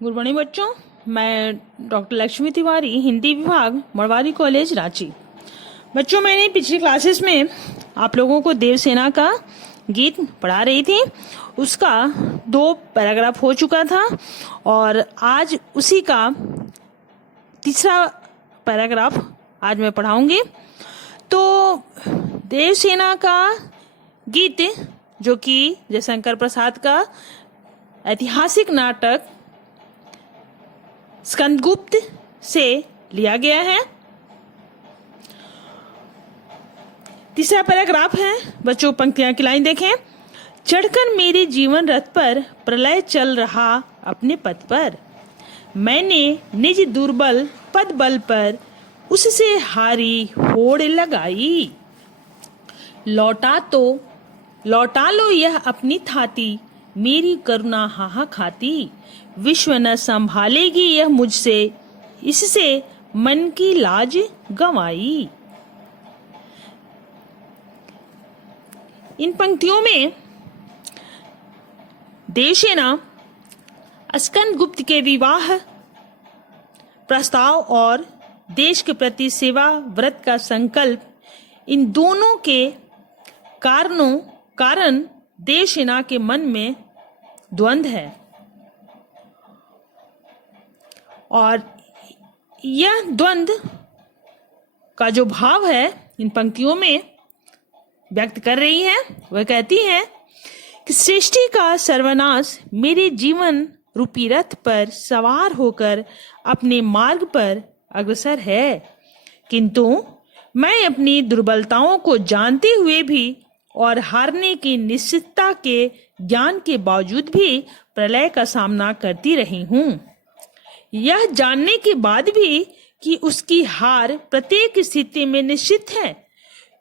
Good morning बच्चों। मैं doctor Lakshmi Tiwari, Hindi विभाग, मरवारी कॉलेज, रांची। बच्चों, मैंने पिछली क्लासेस में आप लोगों को देवसेना का गीत पढ़ा रही थी। उसका 2 पैराग्राफ हो चुका था और आज उसी का तीसरा पैराग्राफ आज मैं पढ़ाऊंगी। तो देवसेना का गीत, जो कि जयशंकर प्रसाद का ऐतिहासिक नाटक स्कंदगुप्त से लिया गया है। तीसरा पैराग्राफ है बच्चों, पंक्तियां की लाइन देखें। चढ़कर मेरे जीवन रथ पर प्रलय चल रहा अपने पद पर, मैंने निज दुर्बल पद बल पर उससे हारी होड़ लगाई। लौटा लो यह अपनी थाती, मेरी करुणा हाहा खाती। विश्व न संभालेगी यह मुझसे, इससे मन की लाज गंवाई। इन पंक्तियों में देवसेना स्कंदगुप्त के विवाह प्रस्ताव और देश के प्रति सेवा व्रत का संकल्प, इन दोनों के कारण देवसेना के मन में द्वंद्व है और यह द्वंद्व का जो भाव है इन पंक्तियों में व्यक्त कर रही है। वह कहती है कि सृष्टि का सर्वनाश मेरे जीवन रूपी रथ पर सवार होकर अपने मार्ग पर अग्रसर है, किंतु मैं अपनी दुर्बलताओं को जानते हुए भी और हारने की निश्चितता के ज्ञान के बावजूद भी प्रलय का सामना करती रही हूँ। यह जानने के बाद भी कि उसकी हार प्रत्येक स्थिति में निश्चित है,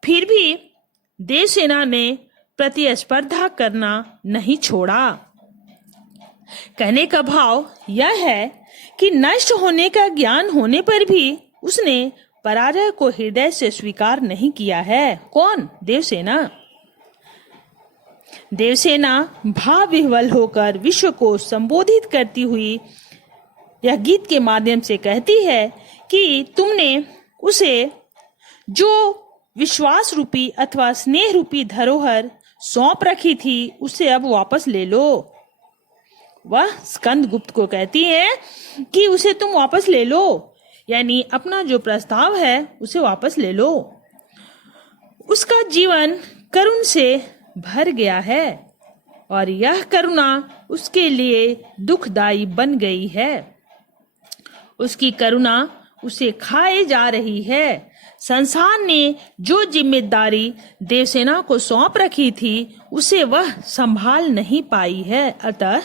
फिर भी देवसेना ने प्रतिस्पर्धा करना नहीं छोड़ा। कहने का भाव यह है कि नष्ट होने का ज्ञान होने पर भी उसने पराजय को हृदय से स्वीकार नहीं किया है। कौन? देवसेना। देवसेना भाव विह्वल होकर विश्व को संबोधित करती हुई यह गीत के माध्यम से कहती है कि तुमने उसे जो विश्वास रूपी अथवा स्नेह रूपी धरोहर सौंप रखी थी, उसे अब वापस ले लो। वह स्कंदगुप्त को कहती है कि उसे तुम वापस ले लो, यानी अपना जो प्रस्ताव है उसे वापस ले लो। उसका जीवन करुण से भर गया है और यह करुणा उसके लिए दुखदाई बन गई है। उसकी करुणा उसे खाए जा रही है। संसार ने जो जिम्मेदारी देवसेना को सौंप रखी थी, उसे वह संभाल नहीं पाई है। अतः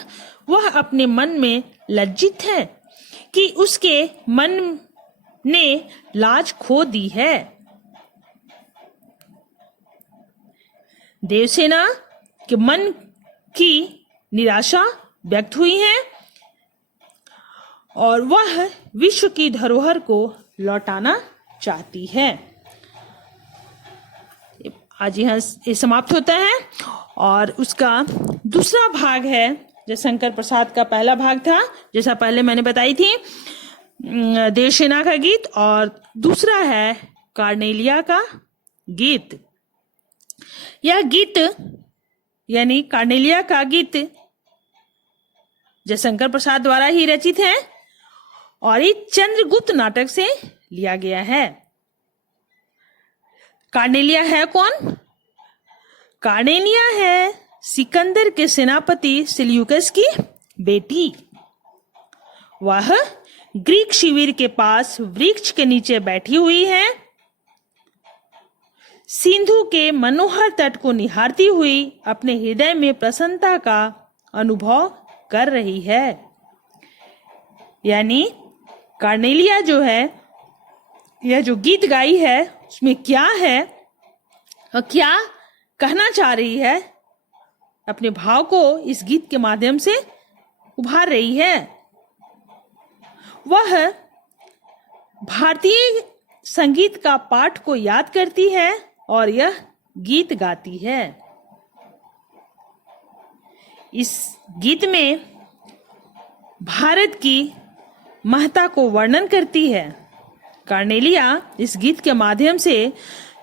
वह अपने मन में लज्जित है कि उसके मन ने लाज खो दी है। देवसेना के मन की निराशा व्यक्त हुई है और वह विश्व की धरोहर को लौटाना चाहती है। आज यहाँ ये समाप्त होता है और उसका दूसरा भाग है, जयशंकर प्रसाद का पहला भाग था, जैसा पहले मैंने बताई थी, देवसेना का गीत, और दूसरा है कार्नेलिया का गीत। यह गीत यानी कार्नेलिया का गीत जयशंकर प्रसाद द्वारा ही रचित है और ये चंद्रगुप्त नाटक से लिया गया है। कार्नेलिया है कौन? कार्नेलिया है सिकंदर के सेनापति सिल्यूकस की बेटी। वह ग्रीक शिविर के पास वृक्ष के नीचे बैठी हुई है, सिंधु के मनोहर तट को निहारती हुई अपने हृदय में प्रसन्नता का अनुभव कर रही है। यानी कार्नेलिया जो है, यह जो गीत गाई है उसमें क्या है और क्या कहना चाह रही है, अपने भाव को इस गीत के माध्यम से उभार रही है। वह भारतीय संगीत का पाठ को याद करती है और यह गीत गाती है। इस गीत में भारत की महत्ता को वर्णन करती है। कार्नेलिया इस गीत के माध्यम से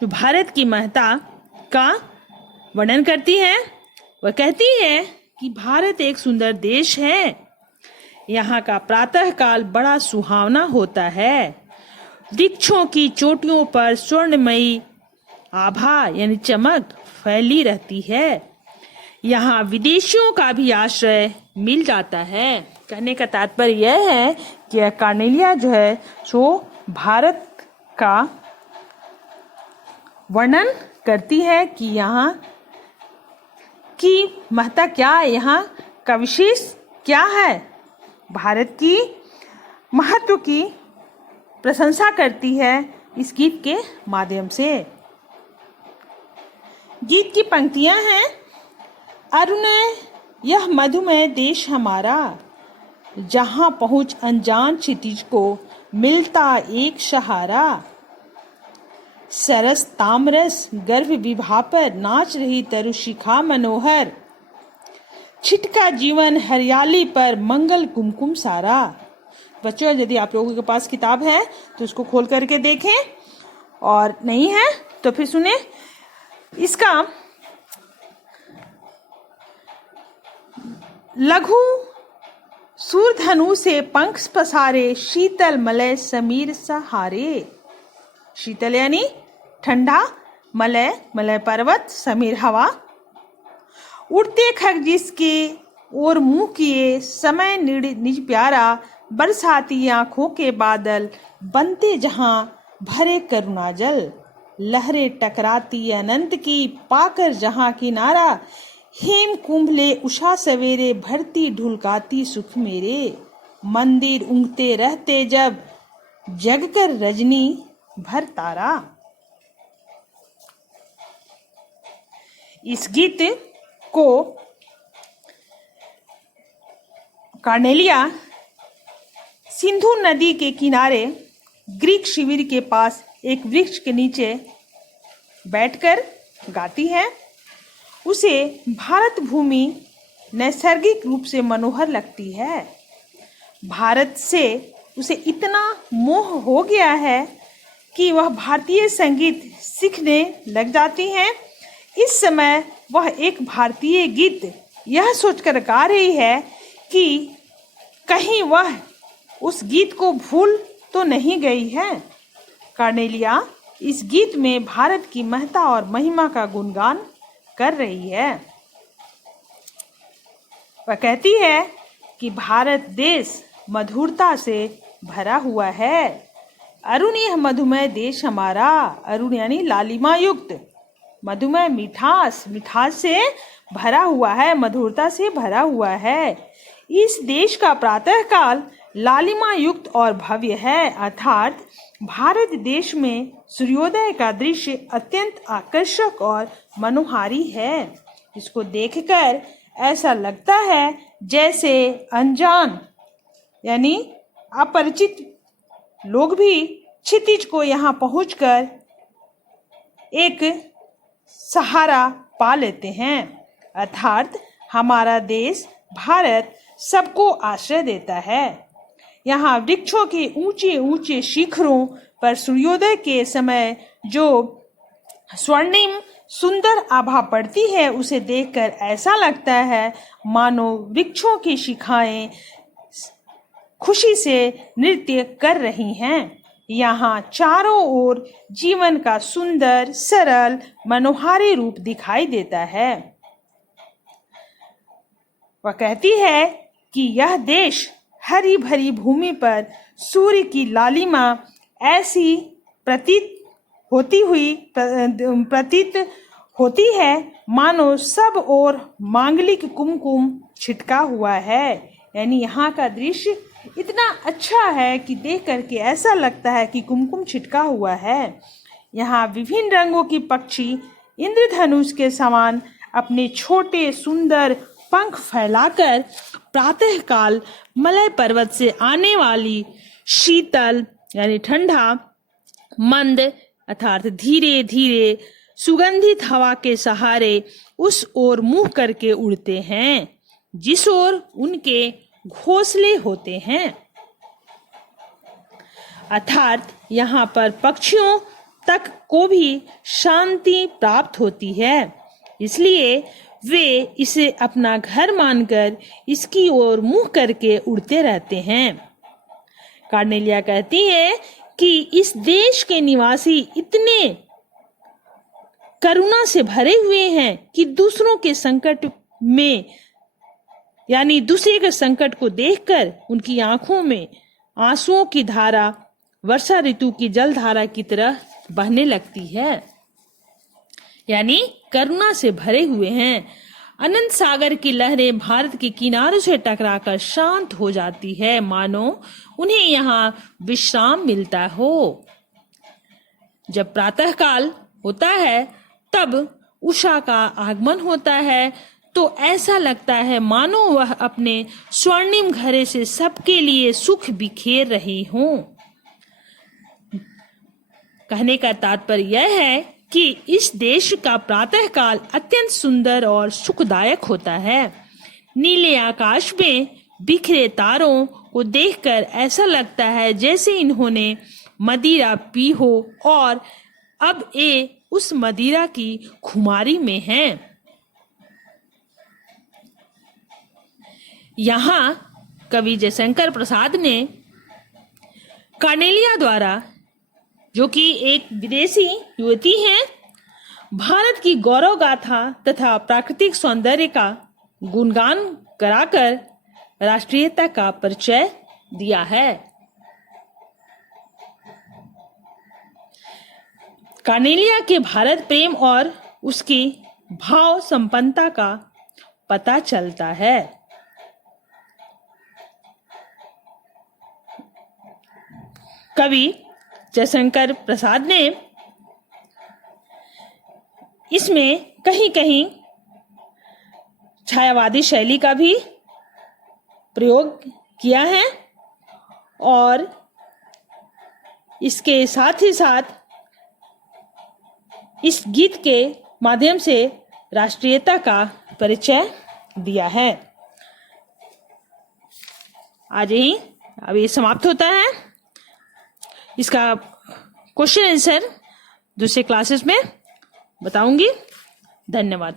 जो भारत की महत्ता का वर्णन करती है, वह कहती है कि भारत एक सुंदर देश है। यहाँ का प्रातः काल बड़ा सुहावना होता है। वृक्षों की चोटियों पर स्वर्णमयी आभा यानी चमक फैली रहती है। यहाँ विदेशियों का भी आश्रय मिल जाता है। कहने का तात्पर्य यह है कि कार्नेलिया जो है सो भारत का वर्णन करती है कि यहाँ की महत्ता क्या है, यहाँ का विशेष क्या है। भारत की महत्व की प्रशंसा करती है इस गीत के माध्यम से। गीत की पंक्तियां हैं, अरुणय यह मधुमय देश हमारा, जहां पहुंच अनजान क्षितिज को मिलता एक सहारा। सरस तामरस गर्भ विभा पर नाच रही तरुशिखा मनोहर, छिटका जीवन हरियाली पर मंगल कुमकुम सारा। बच्चों, यदि आप लोगों के पास किताब है तो उसको खोल करके देखें, और नहीं है तो फिर सुने। इसका लघु सूरधनु से पंख पसारे, शीतल मलय समीर सहारे। शीतल यानी ठंडा, मलय मलय पर्वत, समीर हवा। उड़ते खग जिसके और मुंह किए, समय निज प्यारा। बरसाती आंखों के बादल, बनते जहां भरे करुणाजल। लहरें टकराती अनंत की, पाकर जहां किनारा। हेम कुंभले उषा सवेरे, भरती ढुलकाती सुख मेरे। मंदिर उंगते रहते जब, जगकर रजनी भर तारा। इस गीत को कार्नेलिया सिंधु नदी के किनारे ग्रीक शिविर के पास एक वृक्ष के नीचे बैठकर गाती है। उसे भारत भूमि नैसर्गिक रूप से मनोहर लगती है। भारत से उसे इतना मोह हो गया है कि वह भारतीय संगीत सीखने लग जाती हैं। इस समय वह एक भारतीय गीत यह सोचकर गा रही है कि कहीं वह उस गीत को भूल तो नहीं गई है। कार्नेलिया इस गीत में भारत की महत्ता और महिमा का गुणगान कर रही है। वह कहती है कि भारत देश मधुरता से भरा हुआ है। अरुण यह मधुमय देश हमारा, अरुण यानी लालिमा युक्त, मधुमय मिठास, मिठास से भरा हुआ है, मधुरता से भरा हुआ है। इस देश का प्रातः काल लालिमा युक्त और भव्य है, अर्थात भारत देश में सूर्योदय का दृश्य अत्यंत आकर्षक और मनोहारी है। इसको देखकर ऐसा लगता है जैसे अनजान यानी अपरिचित लोग भी क्षितिज को यहाँ पहुंचकर एक सहारा पा लेते हैं, अर्थात हमारा देश भारत सबको आश्रय देता है। यहाँ वृक्षों के ऊंचे ऊंचे शिखरों पर सूर्योदय के समय जो स्वर्णिम सुंदर आभा पड़ती है, उसे देखकर ऐसा लगता है मानो वृक्षों की शिखाएं खुशी से नृत्य कर रही हैं। यहाँ चारों ओर जीवन का सुंदर, सरल, मनोहारी रूप दिखाई देता है। वह कहती है कि यह देश हरी भरी भूमि पर सूर्य की लालिमा ऐसी प्रतीत होती है मानो सब ओर मांगलिक कुमकुम छिटका हुआ है। यानी यहाँ का दृश्य इतना अच्छा है कि देख करके ऐसा लगता है कि कुमकुम छिटका हुआ है। यहाँ विभिन्न रंगों की पक्षी इंद्रधनुष के समान अपने छोटे सुंदर पंख फैलाकर प्रातः काल मलय पर्वत से आने वाली शीतल यानी ठंडा, मंद अर्थात धीरे धीरे सुगंधित हवा के सहारे उस ओर मुंह करके उड़ते हैं जिस ओर उनके घोंसले होते हैं। अर्थात यहाँ पर पक्षियों तक को भी शांति प्राप्त होती है, इसलिए वे इसे अपना घर मानकर इसकी ओर मुंह करके उड़ते रहते हैं। कार्नेलिया कहती है कि इस देश के निवासी इतने करुणा से भरे हुए हैं कि दूसरों के संकट में यानी दूसरे के संकट को देखकर उनकी आंखों में आंसुओं की धारा वर्षा ऋतु की जलधारा की तरह बहने लगती है। यानी करुणा से भरे हुए हैं। अनंत सागर की लहरें भारत के किनारों से टकराकर शांत हो जाती है, मानो उन्हें यहाँ विश्राम मिलता हो। जब प्रातःकाल होता है तब उषा का आगमन होता है, तो ऐसा लगता है मानो वह अपने स्वर्णिम घड़े से सबके लिए सुख बिखेर रही हों। कहने का तात्पर्य यह है कि इस देश का प्रातःकाल अत्यंत सुंदर और सुखदायक होता है। नीले आकाश में बिखरे तारों को देखकर ऐसा लगता है जैसे इन्होंने मदिरा पी हो और अब ये उस मदिरा की खुमारी में हैं। यहाँ कवि जयशंकर प्रसाद ने कार्नेलिया द्वारा, जो कि एक विदेशी युवती है, भारत की गौरव गाथा तथा प्राकृतिक सौंदर्य का गुणगान कराकर राष्ट्रीयता का परिचय दिया है। कार्नेलिया के भारत प्रेम और उसकी भाव संपन्नता का पता चलता है। कवि जयशंकर प्रसाद ने इसमें कहीं कहीं छायावादी शैली का भी प्रयोग किया है और इसके साथ ही साथ इस गीत के माध्यम से राष्ट्रीयता का परिचय दिया है। आज ही अब ये समाप्त होता है। इसका क्वेश्चन आंसर दूसरे क्लासेस में बताऊंगी। धन्यवाद।